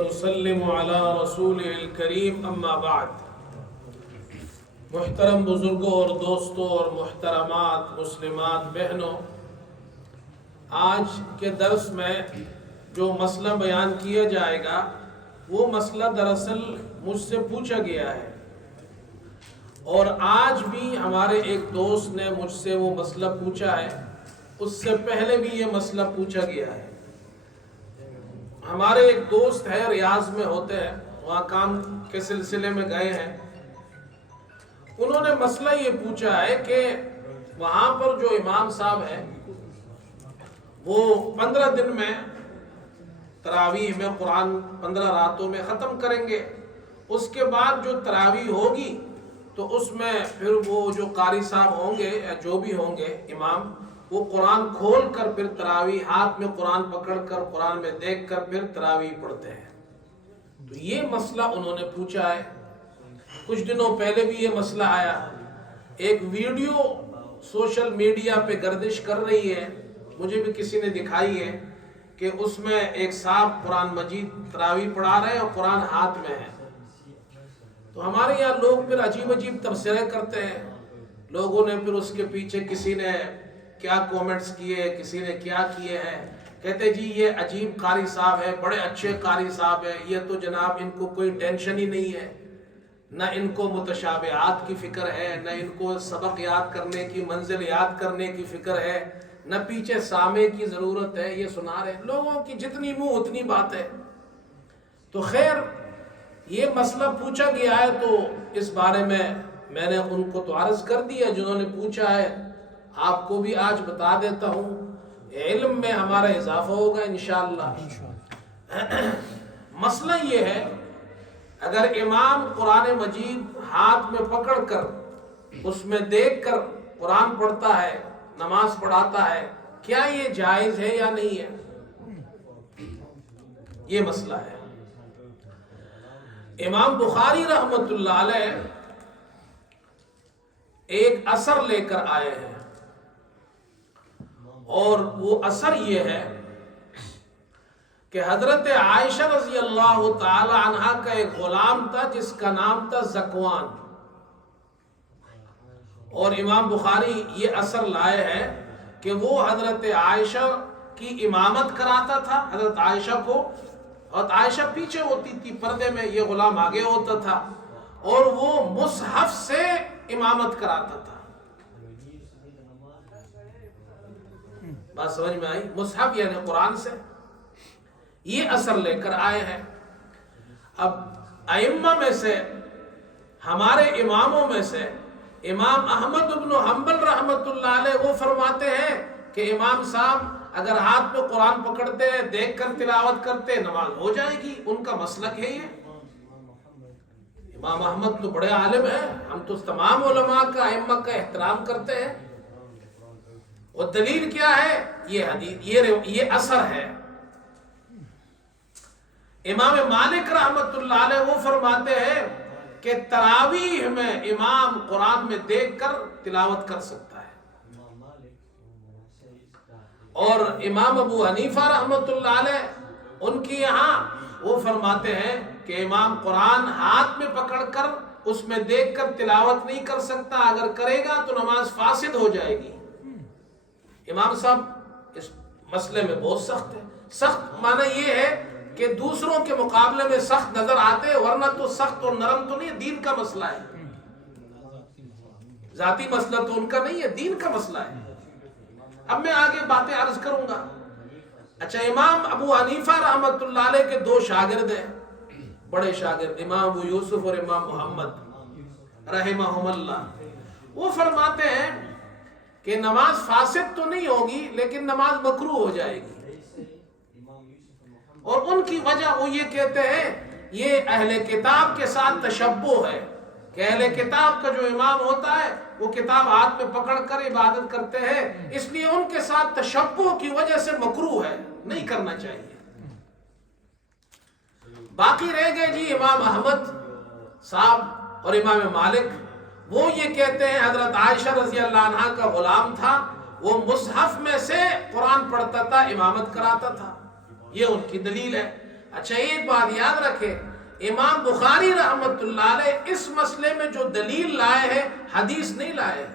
وسلم علی رسول الکریم اما بعد. محترم بزرگوں اور دوستوں اور محترمات مسلمات بہنوں، آج کے درس میں جو مسئلہ بیان کیا جائے گا وہ مسئلہ دراصل مجھ سے پوچھا گیا ہے، اور آج بھی ہمارے ایک دوست نے مجھ سے وہ مسئلہ پوچھا ہے. اس سے پہلے بھی یہ مسئلہ پوچھا گیا ہے. ہمارے ایک دوست ہے، ریاض میں ہوتے ہیں، وہاں کام کے سلسلے میں گئے ہیں. انہوں نے مسئلہ یہ پوچھا ہے کہ وہاں پر جو امام صاحب ہیں وہ 15 دن میں تراویح میں قرآن 15 راتوں میں ختم کریں گے. اس کے بعد جو تراویح ہوگی تو اس میں پھر وہ جو قاری صاحب ہوں گے یا جو بھی ہوں گے امام، وہ قرآن کھول کر پھر تراویح ہاتھ میں قرآن پکڑ کر قرآن میں دیکھ کر پھر تراویح پڑھتے ہیں. تو یہ مسئلہ انہوں نے پوچھا ہے. کچھ دنوں پہلے بھی یہ مسئلہ آیا. ایک ویڈیو سوشل میڈیا پہ گردش کر رہی ہے، مجھے بھی کسی نے دکھائی ہے، کہ اس میں ایک صاحب قرآن مجید تراویح پڑھا رہے ہیں اور قرآن ہاتھ میں ہے. تو ہمارے یہاں لوگ پھر عجیب عجیب تبصرے کرتے ہیں. لوگوں نے پھر اس کے پیچھے کسی نے کیا کومنٹس کیے، کسی نے کیا کیے ہیں. کہتے جی یہ عجیب قاری صاحب ہے، بڑے اچھے قاری صاحب ہے، یہ تو جناب ان کو کوئی ٹینشن ہی نہیں ہے، نہ ان کو متشابہات کی فکر ہے، نہ ان کو سبق یاد کرنے کی، منزل یاد کرنے کی فکر ہے، نہ پیچھے سامع کی ضرورت ہے. یہ سنا رہے لوگوں کی جتنی منہ اتنی بات ہے. تو خیر یہ مسئلہ پوچھا گیا ہے، تو اس بارے میں نے ان کو تو عرض کر دیا جنہوں نے پوچھا ہے. آپ کو بھی آج بتا دیتا ہوں، علم میں ہمارا اضافہ ہوگا انشاءاللہ. مسئلہ یہ ہے، اگر امام قرآن مجید ہاتھ میں پکڑ کر اس میں دیکھ کر قرآن پڑھتا ہے، نماز پڑھاتا ہے، کیا یہ جائز ہے یا نہیں ہے؟ یہ مسئلہ ہے. امام بخاری رحمت اللہ علیہ ایک اثر لے کر آئے ہیں، اور وہ اثر یہ ہے کہ حضرت عائشہ رضی اللہ تعالی عنہا کا ایک غلام تھا جس کا نام تھا زکوان. اور امام بخاری یہ اثر لائے ہیں کہ وہ حضرت عائشہ کی امامت کراتا تھا حضرت عائشہ کو، اور عائشہ پیچھے ہوتی تھی پردے میں، یہ غلام آگے ہوتا تھا، اور وہ مصحف سے امامت کراتا تھا. بات سمجھ میں آئی؟ مصحف یعنی قرآن سے. یہ اثر لے کر آئے ہیں. اب ائمہ میں سے، ہمارے اماموں میں سے امام احمد بن حنبل رحمت اللہ علیہ وہ فرماتے ہیں کہ امام صاحب اگر ہاتھ میں قرآن پکڑتے ہیں، دیکھ کر تلاوت کرتے، نماز ہو جائے گی. ان کا مسلک ہے یہ. امام احمد تو بڑے عالم ہیں، ہم تو تمام علماء کا، ائمہ کا احترام کرتے ہیں. اور دلیل کیا ہے؟ یہ حدیث، یہ اثر ہے. امام مالک رحمت اللہ علیہ وہ فرماتے ہیں کہ تراویح میں امام قرآن میں دیکھ کر تلاوت کر سکتا ہے. اور امام ابو حنیفہ رحمت اللہ علیہ ان کی یہاں وہ فرماتے ہیں کہ امام قرآن ہاتھ میں پکڑ کر اس میں دیکھ کر تلاوت نہیں کر سکتا، اگر کرے گا تو نماز فاسد ہو جائے گی. امام صاحب اس مسئلے میں بہت سخت ہے. سخت معنی یہ ہے کہ دوسروں کے مقابلے میں سخت نظر آتے ہیں، ورنہ تو سخت اور نرم تو نہیں، دین کا مسئلہ ہے. ذاتی مسئلہ تو ان کا نہیں ہے، دین کا مسئلہ ہے. اب میں آگے باتیں عرض کروں گا. اچھا، امام ابو حنیفہ رحمت اللہ علیہ کے دو شاگرد ہیں، بڑے شاگرد، امام ابو یوسف اور امام محمد رحمہم اللہ. وہ فرماتے ہیں کہ نماز فاسد تو نہیں ہوگی لیکن نماز مکروہ ہو جائے گی. اور ان کی وجہ وہ یہ کہتے ہیں یہ اہل کتاب کے ساتھ تشبہ ہے، کہ اہل کتاب کا جو امام ہوتا ہے وہ کتاب ہاتھ میں پکڑ کر عبادت کرتے ہیں، اس لیے ان کے ساتھ تشبہ کی وجہ سے مکروہ ہے، نہیں کرنا چاہیے. باقی رہ گئے جی امام احمد صاحب اور امام مالک. وہ یہ کہتے ہیں حضرت عائشہ رضی اللہ عنہا کا غلام تھا، وہ مصحف میں سے قرآن پڑھتا تھا، امامت کراتا تھا. یہ ان کی دلیل ہے. اچھا ایک بات یاد رکھے، امام بخاری رحمت اللہ علیہ اس مسئلے میں جو دلیل لائے ہیں حدیث نہیں لائے ہیں،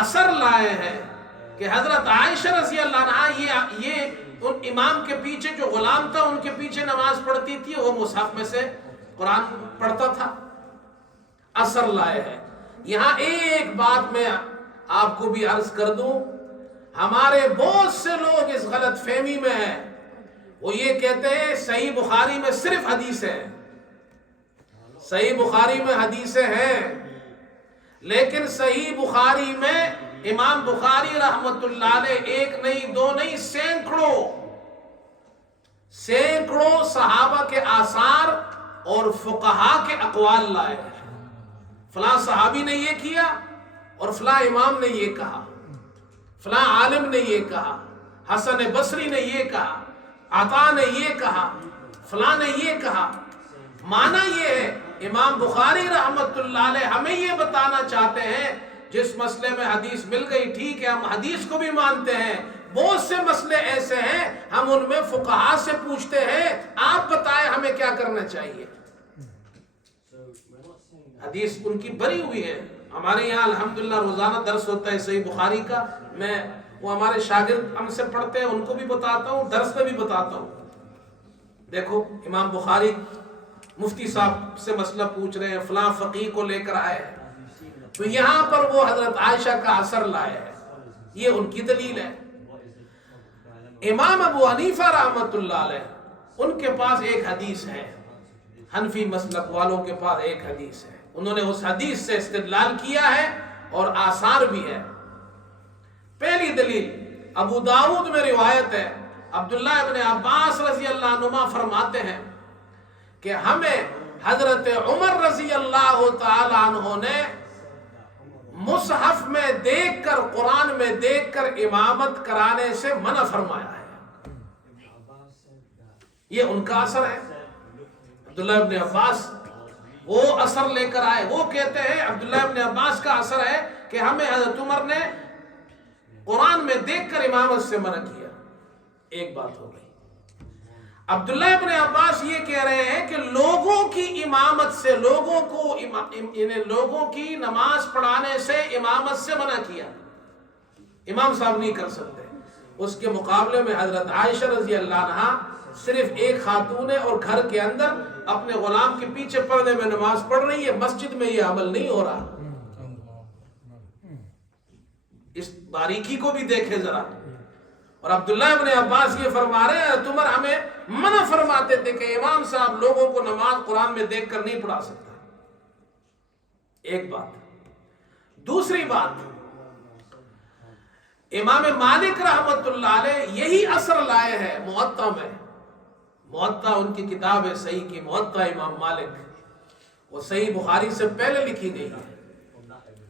اثر لائے ہیں کہ حضرت عائشہ رضی اللہ عنہا یہ ان امام کے پیچھے جو غلام تھا ان کے پیچھے نماز پڑھتی تھی، وہ مصحف میں سے قرآن پڑھتا تھا، اثر لائے ہیں۔ یہاں ایک بات میں آپ کو بھی عرض کر دوں، ہمارے بہت سے لوگ اس غلط فہمی میں ہیں، وہ یہ کہتے ہیں صحیح بخاری میں صرف حدیث ہے، صحیح بخاری میں حدیثیں ہیں، لیکن صحیح بخاری میں امام بخاری رحمت اللہ علیہ ایک نہیں دو نہیں سینکڑوں صحابہ کے آثار اور فقہا کے اقوال لائے ہیں، فلاں صحابی نے یہ کیا اور فلاں امام نے یہ کہا، فلاں عالم نے یہ کہا، حسن بصری نے یہ کہا، عطا نے یہ کہا، فلاں نے یہ کہا۔ معنی یہ ہے امام بخاری رحمت اللہ علیہ ہمیں یہ بتانا چاہتے ہیں جس مسئلے میں حدیث مل گئی ٹھیک ہے، ہم حدیث کو بھی مانتے ہیں، بہت سے مسئلے ایسے ہیں ہم ان میں فقہا سے پوچھتے ہیں آپ بتائیں ہمیں کیا کرنا چاہیے، حدیث ان کی بری ہوئی ہے۔ ہمارے یہاں الحمدللہ روزانہ درس ہوتا ہے صحیح بخاری کا، وہ ہمارے شاگرد ہم سے پڑھتے ہیں، ان کو بھی بتاتا ہوں، درس میں بھی بتاتا ہوں۔ دیکھو امام بخاری مفتی صاحب سے مسئلہ پوچھ رہے ہیں، فلاں فقیہ کو لے کر آئے ہیں، تو یہاں پر وہ حضرت عائشہ کا اثر لائے ہیں، یہ ان کی دلیل ہے۔ امام ابو حنیفہ رحمت اللہ علیہ ان کے پاس ایک حدیث ہے، حنفی مسلک والوں کے پاس ایک حدیث ہے، انہوں نے اس حدیث سے استدلال کیا ہے اور آثار بھی ہے۔ پہلی دلیل ابو داؤد میں روایت ہے، عبداللہ ابن عباس رضی اللہ عنہما فرماتے ہیں کہ ہمیں حضرت عمر رضی اللہ تعالی عنہ نے مصحف میں دیکھ کر، قرآن میں دیکھ کر امامت کرانے سے منع فرمایا ہے، یہ ان کا اثر ہے۔ عبداللہ ابن عباس وہ اثر لے کر آئے، وہ کہتے ہیں عبداللہ ابن عباس کا اثر ہے کہ ہمیں حضرت عمر نے قرآن میں دیکھ کر امامت سے منع کیا۔ ایک بات ہو گئی۔ عبداللہ ابن عباس یہ کہہ رہے ہیں کہ لوگوں کی امامت سے، لوگوں کی نماز پڑھانے سے امامت سے منع کیا، امام صاحب نہیں کر سکتے۔ اس کے مقابلے میں حضرت عائشہ رضی اللہ عنہا صرف ایک خاتون ہے اور گھر کے اندر اپنے غلام کے پیچھے پردے میں نماز پڑھ رہی ہے، مسجد میں یہ عمل نہیں ہو رہا۔ اس باریکی کو بھی دیکھیں ذرا۔ اور عبداللہ ابن عباس یہ فرما رہے ہیں تمہر ہمیں منع فرماتے تھے کہ امام صاحب لوگوں کو نماز قرآن میں دیکھ کر نہیں پڑھا سکتا۔ ایک بات۔ دوسری بات، امام مالک رحمت اللہ علیہ یہی اثر لائے ہیں موطا میں، موطا ان کی کتاب ہے صحیح کی، موطا امام مالک، وہ صحیح بخاری سے پہلے لکھی گئی ہے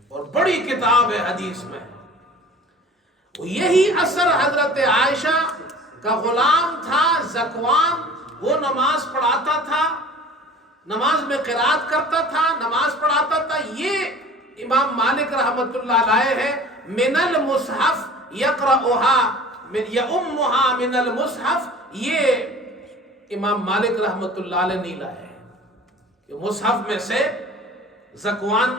اور بڑی کتاب ہے حدیث میں۔ یہی اثر حضرت عائشہ کا غلام تھا زکوان، وہ نماز پڑھاتا تھا، نماز میں قرات کرتا تھا، نماز پڑھاتا تھا، یہ امام مالک رحمت اللہ علیہ ہے۔ من المصحف یقرأها یؤمها من المصحف، یہ امام مالک رحمت اللہ علیہ نہیں لائے ہیں کہ مصحف میں سے زکوان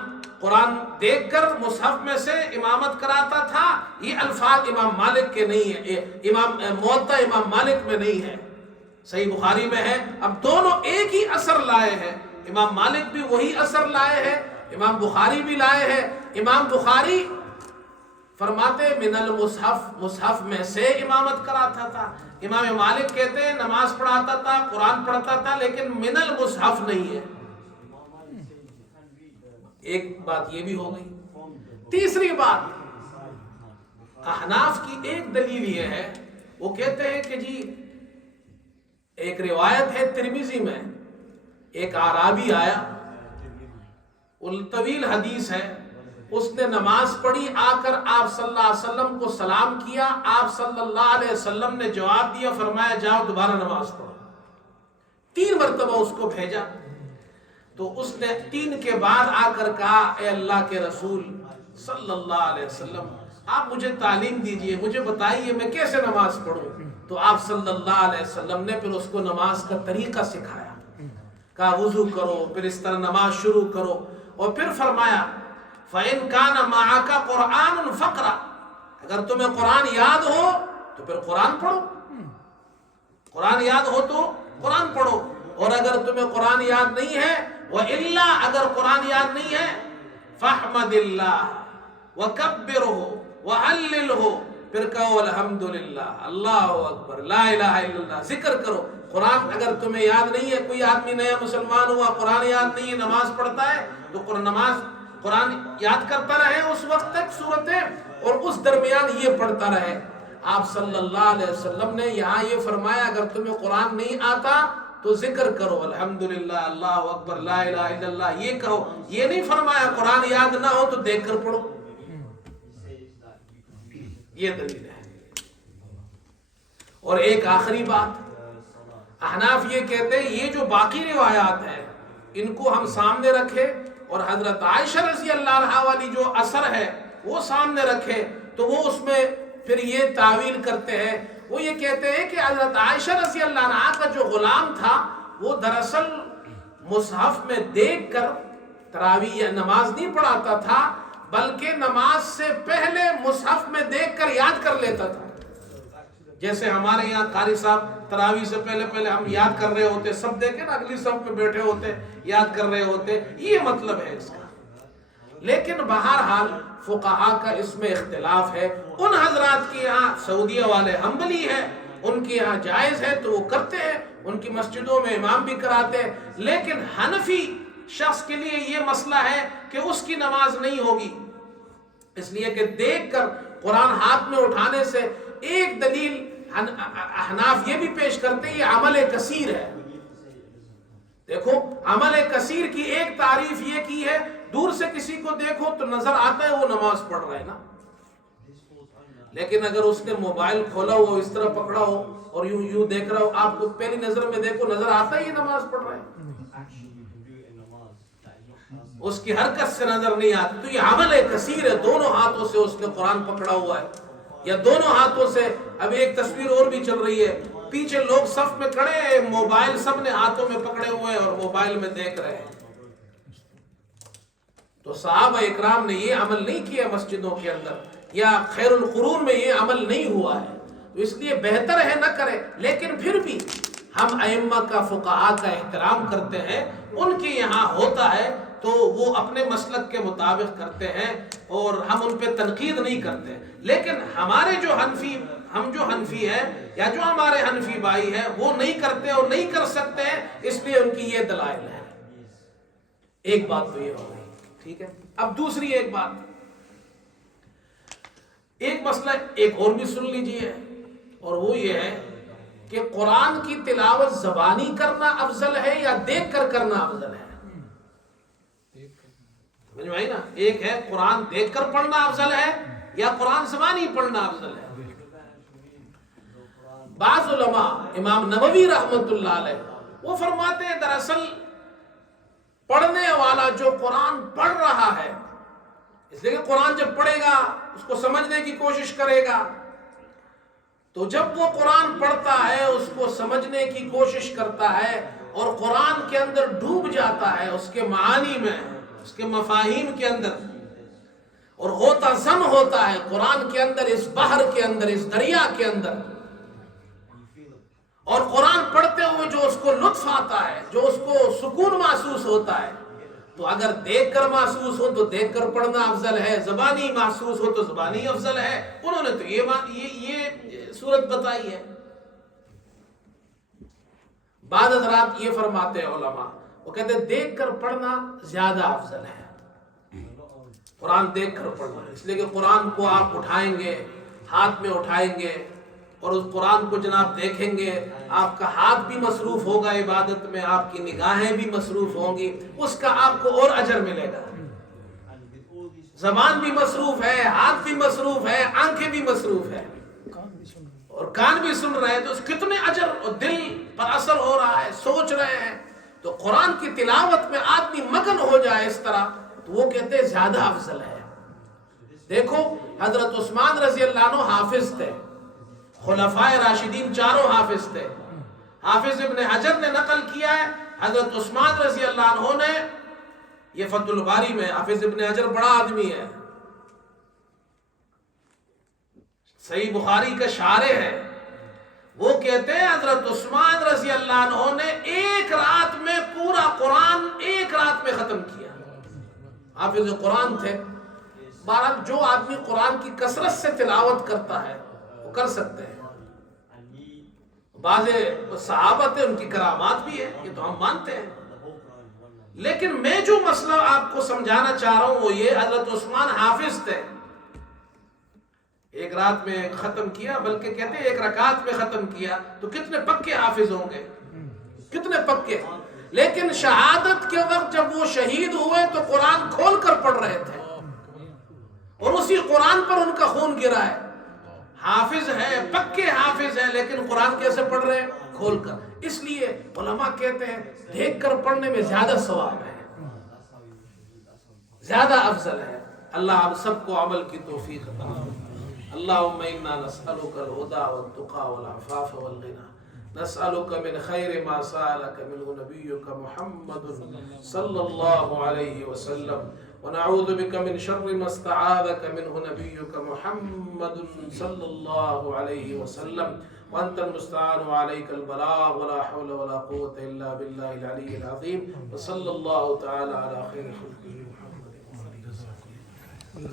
قرآن دیکھ کر مصحف میں سے امامت کراتا تھا، یہ الفاظ امام مالک کے نہیں ہیں، موطا امام مالک میں نہیں ہے، صحیح بخاری میں ہے۔ اب دونوں ایک ہی اثر لائے ہیں، امام مالک بھی وہی اثر لائے ہیں، امام بخاری بھی لائے ہیں۔ امام بخاری فرماتے من المصحف، مصحف میں سے امامت کراتا تھا، امام مالک کہتے ہیں نماز پڑھاتا تھا، قرآن پڑھتا تھا، لیکن من المصحف نہیں ہے۔ ایک بات یہ بھی ہو گئی۔ تیسری بات، احناف کی ایک دلیل یہ ہے، وہ کہتے ہیں کہ جی ایک روایت ہے ترمذی میں، ایک اعرابی آیا، طویل حدیث ہے، اس نے نماز پڑھی، آ کر آپ صلی اللہ علیہ وسلم کو سلام کیا، آپ صلی اللہ علیہ وسلم نے جواب دیا، فرمایا جاؤ دوبارہ نماز پڑھو۔ 3 مرتبہ اس کو بھیجا، تو اس نے 3 کے بعد آ کر کہا اے اللہ کے رسول صلی اللہ علیہ وسلم، آپ مجھے تعلیم دیجئے، مجھے بتائیے میں کیسے نماز پڑھوں۔ تو آپ صلی اللہ علیہ وسلم نے پھر اس کو نماز کا طریقہ سکھایا، کہا وضو کرو، پھر اس طرح نماز شروع کرو، اور پھر فرمایا فَإِن كَانَ مَعَكَ قُرْآنٌ فَقْرَأْ، اگر تمہیں قرآن یاد ہو تو پھر قرآن پڑھو، قرآن یاد ہو تو قرآن پڑھو، اور اگر تمہیں قرآن یاد نہیں ہے وَإِلَّا، اگر قرآن یاد نہیں ہے فَاحْمَدِ اللَّهِ وَكَبِّرْهُ وَعَلِّلْهُ، پھر کہو الحمدللہ، اللہ اکبر، لا الہ الا اللہ، ذکر کرو۔ قرآن اگر تمہیں یاد نہیں ہے، کوئی آدمی نیا مسلمان ہوا، قرآن یاد نہیں ہے، نماز پڑھتا ہے، تو قرآن یاد کرتا رہے اس وقت تک صورتیں، اور اس درمیان یہ پڑھتا رہے۔ آپ صلی اللہ علیہ وسلم نے یہاں یہ فرمایا اگر تمہیں قرآن نہیں آتا تو ذکر کرو، الحمدللہ، اللہ اکبر، لا الہ الا اللہ، یہ کہو۔ یہ نہیں فرمایا قرآن یاد نہ ہو تو دیکھ کر پڑھو، یہ دلیل ہے۔ اور ایک آخری بات، احناف یہ کہتے ہیں یہ جو باقی روایات ہیں ان کو ہم سامنے رکھے اور حضرت عائشہ رضی اللہ عنہا والی جو اثر ہے وہ سامنے رکھے، تو وہ اس میں پھر یہ تعویل کرتے ہیں، وہ یہ کہتے ہیں کہ حضرت عائشہ رضی اللہ عنہا کا جو غلام تھا وہ دراصل مصحف میں دیکھ کر تراویح یا نماز نہیں پڑھاتا تھا، بلکہ نماز سے پہلے مصحف میں دیکھ کر یاد کر لیتا تھا۔ جیسے ہمارے یہاں قاری صاحب تراویح سے پہلے ہم یاد کر رہے ہوتے، سب دیکھیں نا اگلی صف میں بیٹھے ہوتے یاد کر رہے ہوتے، یہ مطلب ہے اس کا۔ لیکن بہرحال فقہا کا اس میں اختلاف ہے، ان حضرات کے یہاں سعودیہ والے حنبلی ہیں، ان کے یہاں جائز ہے تو وہ کرتے ہیں، ان کی مسجدوں میں امام بھی کراتے ہیں، لیکن حنفی شخص کے لیے یہ مسئلہ ہے کہ اس کی نماز نہیں ہوگی، اس لیے کہ دیکھ کر قرآن ہاتھ میں اٹھانے سے ایک دلیل احناف یہ بھی پیش کرتے ہیں، یہ عمل کثیر ہے۔ دیکھو عمل کثیر کی ایک تعریف یہ کی ہے، دور سے کسی کو دیکھو تو نظر آتا ہے وہ نماز پڑھ رہا ہے نا، لیکن اگر اس نے موبائل کھولا ہو، اس طرح پکڑا ہو اور یوں دیکھ رہا ہو، آپ کو پہلی نظر میں دیکھو نظر آتا ہے یہ نماز پڑھ رہا ہے، اس کی حرکت سے نظر نہیں آتی، تو یہ عمل کثیر ہے، دونوں ہاتھوں سے اس نے قرآن پکڑا ہوا ہے، یا دونوں ہاتھوں سے۔ اب ایک تصویر اور بھی چل رہی ہے، پیچھے لوگ صف میں کھڑے ہیں، موبائل سب نے ہاتھوں میں پکڑے ہوئے ہیں اور موبائل میں دیکھ رہے ہیں۔ تو صحابہ اکرام نے یہ عمل نہیں کیا مسجدوں کے اندر، یا خیر القرون میں یہ عمل نہیں ہوا ہے، تو اس لیے بہتر ہے نہ کرے، لیکن پھر بھی ہم ائمہ کا، فقہاء کا احترام کرتے ہیں، ان کے یہاں ہوتا ہے تو وہ اپنے مسلک کے مطابق کرتے ہیں اور ہم ان پہ تنقید نہیں کرتے، لیکن ہمارے ہم جو حنفی ہیں یا جو ہمارے حنفی بھائی ہیں وہ نہیں کرتے اور نہیں کر سکتے ہیں، اس لیے ان کی یہ دلائل ہے۔ ایک بات تو یہ ہو گئی، ٹھیک ہے۔ اب دوسری ایک بات، ایک مسئلہ ایک اور بھی سن لیجئے، اور وہ یہ ہے کہ قرآن کی تلاوت زبانی کرنا افضل ہے یا دیکھ کر کرنا افضل ہے؟ سمجھ میں آئی نا؟ ایک ہے قرآن دیکھ کر پڑھنا افضل ہے یا قرآن زبانی پڑھنا افضل ہے۔ بعض علماء، امام نووی رحمت اللہ علیہ، وہ فرماتے ہیں دراصل پڑھنے والا جو قرآن پڑھ رہا ہے، اس لیے کہ قرآن جب پڑھے گا اس کو سمجھنے کی کوشش کرے گا، تو جب وہ قرآن پڑھتا ہے اس کو سمجھنے کی کوشش کرتا ہے اور قرآن کے اندر ڈوب جاتا ہے، اس کے معانی میں، اس کے مفاہیم کے اندر، اور غوطہ زن ہوتا ہے قرآن کے اندر، اس بحر کے اندر، اس دریا کے اندر، اور قرآن پڑھتے ہوئے جو اس کو لطف آتا ہے، جو اس کو سکون محسوس ہوتا ہے، تو اگر دیکھ کر محسوس ہو تو دیکھ کر پڑھنا افضل ہے، زبانی محسوس ہو تو زبانی افضل ہے۔ انہوں نے تو یہ صورت بتائی ہے۔ بعض حضرات یہ فرماتے ہیں علماء، وہ کہتے ہیں دیکھ کر پڑھنا زیادہ افضل ہے، قرآن دیکھ کر پڑھنا، اس لیے کہ قرآن کو آپ اٹھائیں گے، ہاتھ میں اٹھائیں گے اور اس قرآن کو جناب دیکھیں گے، آپ کا ہاتھ بھی مصروف ہوگا عبادت میں، آپ کی نگاہیں بھی مصروف ہوں گی، اس کا آپ کو اور اجر ملے گا۔ زبان بھی مصروف ہے، ہاتھ بھی مصروف ہے، آنکھیں بھی مصروف ہے اور کان بھی سن رہے ہیں، تو کتنے اجر، اور دل پر اثر ہو رہا ہے، سوچ رہے ہیں، تو قرآن کی تلاوت میں آدمی مگن ہو جائے اس طرح، تو وہ کہتے ہیں زیادہ افضل ہے۔ دیکھو حضرت عثمان رضی اللہ عنہ حافظ تھے، خلفائے راشدین چاروں حافظ تھے. حافظ ابن حجر نے نقل کیا ہے حضرت عثمان رضی اللہ عنہ نے، یہ فتح الباری میں، حافظ ابن حجر بڑا آدمی ہے، صحیح بخاری کا شارح ہے، وہ کہتے ہیں حضرت عثمان رضی اللہ عنہ نے ایک رات میں پورا قرآن ایک رات میں ختم کیا. حافظ قرآن تھے. بہرحال جو آدمی قرآن کی کثرت سے تلاوت کرتا ہے وہ کر سکتے ہیں. بعض صحابہ تھے، ان کی کرامات بھی ہے، یہ تو ہم مانتے ہیں. لیکن میں جو مسئلہ آپ کو سمجھانا چاہ رہا ہوں وہ یہ، حضرت عثمان حافظ تھے، ایک رات میں ختم کیا، بلکہ کہتے ہیں ایک رکعت میں ختم کیا، تو کتنے پکے حافظ ہوں گے، کتنے پکے. لیکن شہادت کے وقت جب وہ شہید ہوئے تو قرآن کھول کر پڑھ رہے تھے، اور اسی قرآن پر ان کا خون گرا ہے. حافظ ہے، پکے حافظ ہیں، لیکن قرآن کیسے پڑھ رہے ہیں؟ کھول کر. اس لیے علماء کہتے ہیں دیکھ کر پڑھنے میں زیادہ ثواب ہے، زیادہ افضل ہے. اللہ ہم سب کو عمل کی توفیق عطا فرمائے. اللهم إنا نسألك الهدى والتقى والعفاف والغنى، نسألك من خير ما سألك منه نبيك محمد صلى الله عليه وسلم، ونعوذ بك من شر ما استعاذك منه نبيك محمد صلى الله عليه وسلم، وأنت المستعان وعليك البلاغ، ولا حول ولا قوة إلا بالله العلي العظيم. وصلى الله تعالى على خير خلقه محمد.